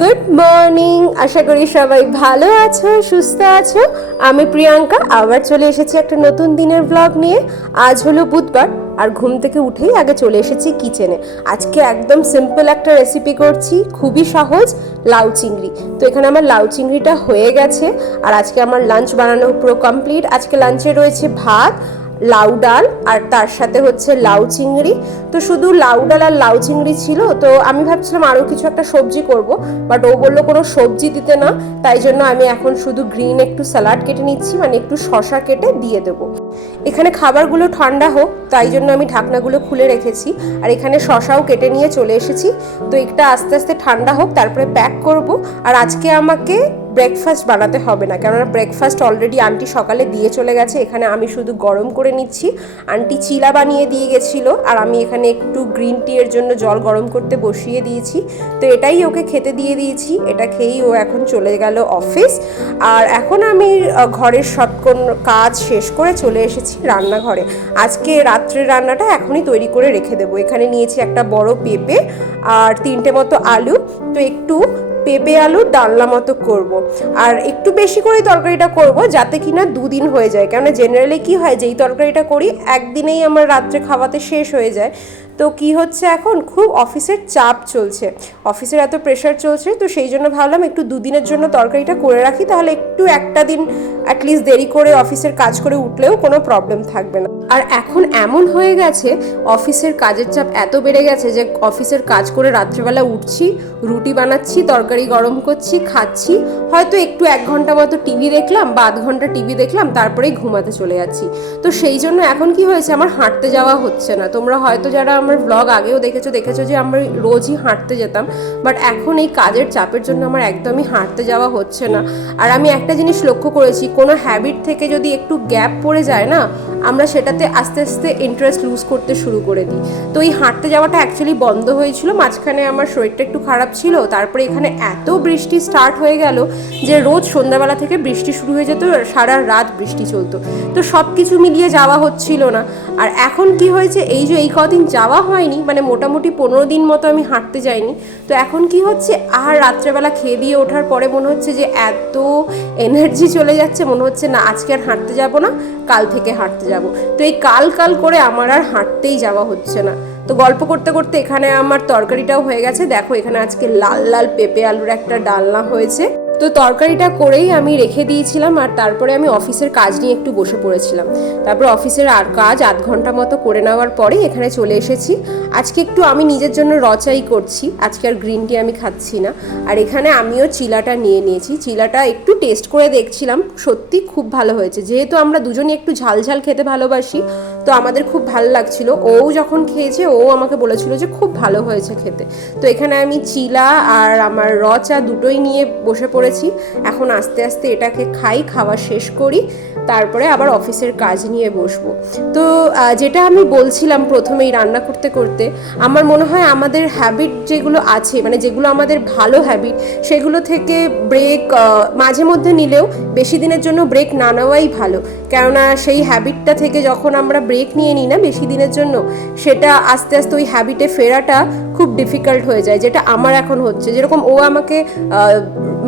Good morning, আশা করি সবাই ভালো আছো, সুস্থ আছো। আমি প্রিয়াঙ্কা আবার চলে এসেছি একটা নতুন দিনের ব্লগ নিয়ে। আজ হলো বুধবার আর ঘুম থেকে উঠেই আগে চলে এসেছি কিচেনে। আজকে একদম সিম্পল একটা রেসিপি করছি, খুবই সহজ, লাউ চিংড়ি। তো এখানে আমার লাউ চিংড়িটা হয়ে গেছে আর আজকে আমার লাঞ্চ বানানো পুরো কমপ্লিট। আজকে লাঞ্চে রয়েছে ভাত, লাউ ডাল আর তার সাথে হচ্ছে লাউ চিংড়ি। তো শুধু লাউ ডাল আর লাউ চিংড়ি ছিল, তো আমি ভাবছিলাম আরও কিছু একটা সবজি করব, বাট ও বললো কোনো সবজি দিতে না। তাই জন্য আমি এখন শুধু গ্রিন একটু স্যালাড কেটে নিচ্ছি, মানে একটু শশা কেটে দিয়ে দেবো। এখানে খাবারগুলো ঠান্ডা হোক তাই জন্য আমি ঢাকনাগুলো খুলে রেখেছি, আর এখানে শশাও কেটে নিয়ে চলে এসেছি। তো এটা আস্তে আস্তে ঠান্ডা হোক, তারপরে প্যাক করব। আর আজকে আমাকে ব্রেকফাস্ট বানাতে হবে না, কেননা ব্রেকফাস্ট অলরেডি আন্টি সকালে দিয়ে চলে গেছে। এখানে আমি শুধু গরম করে নিচ্ছি। আন্টি চিলা বানিয়ে দিয়ে গেছিলো আর আমি এখানে একটু গ্রিন টি এর জন্য জল গরম করতে বসিয়ে দিয়েছি। তো এটাই ওকে খেতে দিয়ে দিয়েছি, এটা খেয়েই ও এখন চলে গেল অফিস। আর এখন আমি ঘরের সব কাজ শেষ করে চলে এসেছি রান্নাঘরে। আজকে রাত্রের রান্নাটা এখনই তৈরি করে রেখে দেবো। এখানে নিয়েছি একটা বড় পেঁপে আর 3টে মতো আলু। তো একটু পেঁপে আলুর ডালনা মতো করব। আর একটু বেশি করে তরকারিটা করব যাতে কিনা দুদিন হয়ে যায়, কেননা জেনারেলি কি হয়, যেই তরকারিটা করি একদিনেই আমার রাত্রে খাওয়াতে শেষ হয়ে যায়। তো কি হচ্ছে, এখন খুব অফিসের চাপ চলছে, অফিসের এত প্রেশার চলছে, তো সেই জন্য ভাবলাম একটু দুদিনের জন্য তরকারিটা করে রাখি, তাহলে একটু একটা দিন অ্যাটলিস্ট দেরি করে অফিসের কাজ করে উঠলেও কোনো প্রবলেম থাকবে না। আর এখন এমন হয়ে গেছে, অফিসের কাজের চাপ এত বেড়ে গেছে যে অফিসের কাজ করে রাত্রেবেলা উঠছি, রুটি বানাচ্ছি, তরকারি গরম করছি, খাচ্ছি, হয়তো একটু 1 ঘন্টা মতো টিভি দেখলাম বা আধ ঘন্টা টিভি দেখলাম, তারপরেই ঘুমাতে চলে যাচ্ছি। তো সেই জন্য এখন কি হয়েছে, আমার হাঁটতে যাওয়া হচ্ছে না। তোমরা হয়তো যারা আমার ব্লগ আগেও দেখেছো যে আমরা রোজই হাঁটতে যেতাম, বাট এখন এই কাজের চাপের জন্য আমার একদমই হাঁটতে যাওয়া হচ্ছে না। আর আমি একটা জিনিস লক্ষ্য করেছি, কোনো হ্যাবিট থেকে যদি একটু গ্যাপ পড়ে যায় না, আমরা সেটাতে আস্তে আস্তে ইন্টারেস্ট লুজ করতে শুরু করে দিই। তো এই হাঁটতে যাওয়াটা অ্যাকচুয়ালি বন্ধ হয়েছিল, মাঝখানে আমার শরীরটা একটু খারাপ ছিল, তারপরে এখানে এত বৃষ্টি স্টার্ট হয়ে গেল যে রোজ সন্ধ্যাবেলা থেকে বৃষ্টি শুরু হয়ে যেত, সারা রাত বৃষ্টি চলতো। তো সব কিছু মিলিয়ে যাওয়া হচ্ছিল না। আর এখন কি হয়েছে, এই যে এই কদিন যাওয়া হয়নি, মানে মোটামুটি 15 দিন মতো আমি হাঁটতে যাইনি। তো এখন কি হচ্ছে, আর রাত্রেবেলা খেয়ে দিয়ে ওঠার পরে মনে হচ্ছে যে এত এনার্জি চলে যাচ্ছে, মনে হচ্ছে না আজকে আর হাঁটতে যাব না, কাল থেকে হাঁটতে যাব। তো এই কাল কাল করে আমার আর হাঁটতেই যাওয়া হচ্ছে না। তো গল্প করতে করতে এখানে আমার তরকারিটাও হয়ে গেছে। দেখো এখানে আজকে লাল লাল পেঁপে আলুর একটা ডালনা হয়েছে। তো তরকারিটা করেই আমি রেখে দিয়েছিলাম, আর তারপরে আমি অফিসের কাজ নিয়ে একটু বসে পড়েছিলাম। তারপর অফিসের আর কাজ আধ ঘন্টা মতো করে নেওয়ার পরে এখানে চলে এসেছি। আজকে একটু আমি নিজের জন্য রচাই করছি, আজকে আর গ্রিন টি আমি খাচ্ছি না। আর এখানে আমিও চিলাটা নিয়ে নিয়েছি, চিলাটা একটু টেস্ট করে দেখছিলাম, সত্যি খুব ভালো হয়েছে। যেহেতু আমরা দুজনই একটু ঝাল ঝাল খেতে ভালোবাসি, তো আমাদের খুব ভালো লাগছিল। ও যখন খেয়েছে ও আমাকে বলেছিল যে খুব ভালো হয়েছে খেতে। তো এখানে আমি চিলা আর আমার রচা দুটোই নিয়ে বসে পড়েছি। এখন আস্তে আস্তে এটাকে খাওয়া শেষ করি, তারপরে আবার অফিসের কাজ নিয়ে বসবো। তো যেটা আমি বলছিলাম প্রথমেই রান্না করতে করতে, আমার মনে হয় আমাদের হ্যাবিট যেগুলো আছে, মানে যেগুলো আমাদের ভালো হ্যাবিট, সেগুলো থেকে ব্রেক মাঝে মধ্যে নিলেও বেশি দিনের জন্য ব্রেক না নেওয়াই ভালো। কেননা সেই হ্যাবিটটা থেকে যখন আমরা ব্রেক নিয়ে নিই না বেশি দিনের জন্য, সেটা আস্তে আস্তে ওই হ্যাবিটে ফেরাটা খুব ডিফিকাল্ট হয়ে যায়, যেটা আমার এখন হচ্ছে। যেরকম ও আমাকে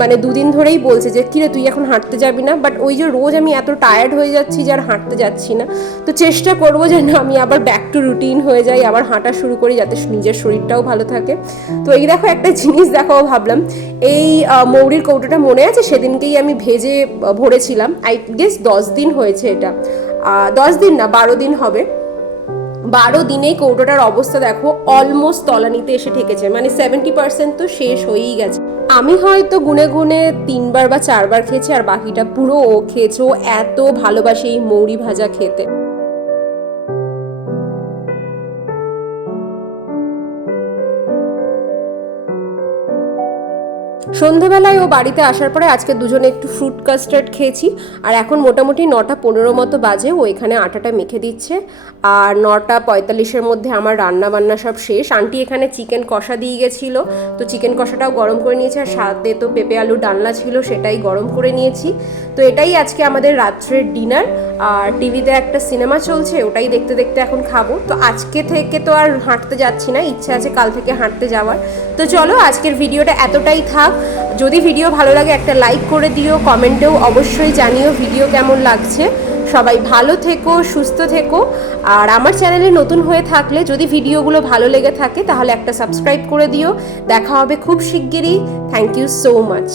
মানে 2 দিন ধরেই বলছে যে কিরে তুই এখন হাঁটতে যাবি না, বাট ওই যে রোজ আমি এত টায়ার্ড হয়ে যাচ্ছি যে আর হাঁটতে যাচ্ছি না। তো চেষ্টা করবো যেন আমি আবার ব্যাক টু রুটিন হয়ে যাই, আবার হাঁটা শুরু করি, যাতে নিজের শরীরটাও ভালো থাকে। তো এই দেখো একটা জিনিস দেখো, ভাবলাম এই মৌরির কৌটোটা মনে আছে, সেদিনকেই আমি ভেজে ভরেছিলাম। আই গেস 10 দিন হয়েছে এটা, 10 দিন না 12 দিন হবে। 12 দিনেই কৌটোটার অবস্থা দেখো, অলমোস্ট তলানিতে এসে ঠেকেছে, মানে 70% তো শেষ হয়েই গেছে। আমি হয়তো গুনে গুনে 3বার বা 4বার খেয়েছি, আর বাকিটা পুরো ও খেয়েছে। ও এত ভালোবাসে এই মৌরি ভাজা খেতে। সন্ধেবেলায় ও বাড়িতে আসার পরে আজকে দুজনে একটু ফ্রুট কাস্টার্ড খেয়েছি। আর এখন মোটামুটি 9:15 মতো বাজে, ও এখানে আটাটা মেখে দিচ্ছে। আর 9:45-এর মধ্যে আমার রান্না বান্না সব শেষ। আন্টি এখানে চিকেন কষা দিয়ে গেছিলো, তো চিকেন কষাটাও গরম করে নিয়েছে। আর সাথে তো পেঁপে আলু ডালনা ছিল, সেটাই গরম করে নিয়েছি। তো এটাই আজকে আমাদের রাত্রের ডিনার। আর টিভিতে একটা সিনেমা চলছে, ওটাই দেখতে দেখতে এখন খাবো। তো আজকে থেকে তো আর হাঁটতে যাচ্ছি না, ইচ্ছা আছে কাল থেকে হাঁটতে যাওয়ার। তো চলো আজকের ভিডিওটা এতটাই থাক। যদি ভিডিও ভালো লাগে একটা লাইক করে দিও, কমেন্টেও অবশ্যই জানিও ভিডিও কেমন লাগছে। সবাই ভালো থেকো, সুস্থ থেকো। আর আমার চ্যানেলে নতুন হয়ে থাকলে যদি ভিডিওগুলো ভালো লেগে থাকে তাহলে একটা সাবস্ক্রাইব করে দিও। দেখা হবে খুব শিগগিরই। Thank you so much.